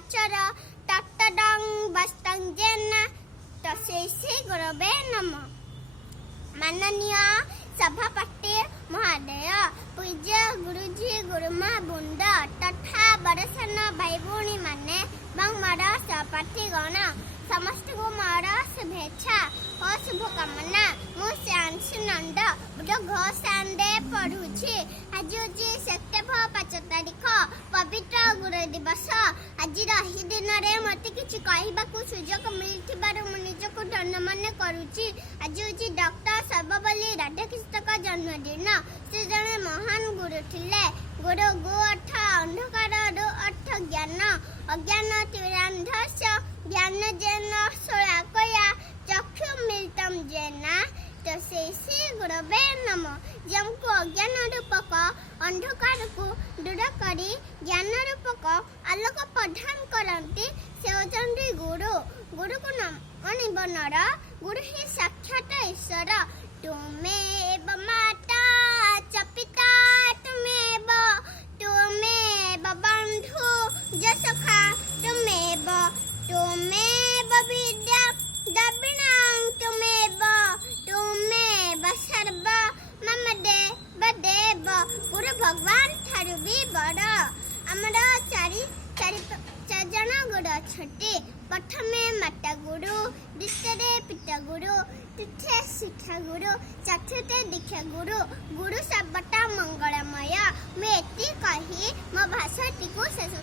आचर तत्तदं वस्तं जेन तस्यै श्री गुरवे नमः। माननीय सभापति महोदय, पूज्य गुरुजी गुरुमा बुंद तथा बड़सान भाई भौणी माने मोर सहपाठी गण समस्त को मोर शुभेच्छा और शुभकामना। मुझे नंद घोषांडे पढ़ुछि। आज हूँ सेप्टेम्बर 5 तारीख पवित्र गुरु दिवस। आज दिन में मत कि सुजोग मिलू निजक धन्य मन करुच्ची। आज हूँ डॉक्टर सर्वपल्ली राधाकृष्ण का जन्मदिन। से जड़े महान गुरु थिले। गुरु गो अर्थ अंधकार अर्थ ज्ञान अज्ञान तिरांधस्य ज्ञान जेन सोलाकया चक्षु मिलतम जेना तस्यै श्री गुरवे नमः। जमको अज्ञान रूपक अंधकार को दूर करी ज्ञान रूपक आलोक प्रदान करती से होचंती गुरु। गुरु को नमनिब नर। गुरु ही साक्षात ईश्वर। तुमेव माता च पिता तुमेव बंधु ज सखा तुमेव विद्या द्रविणं तुमेव सर्व मम देव। गुरु भगवान ठारू भी बड़। आमर चारि जन गुरु अच्छे। प्रथमे माता गुरु, द्वितीय पिता गुरु, तृतीय शिक्षा गुरु, चतुर्थ दीक्षा गुरु। गुरु सबटा मंगलमय। मैं एति कही मो भाषाटी को शेष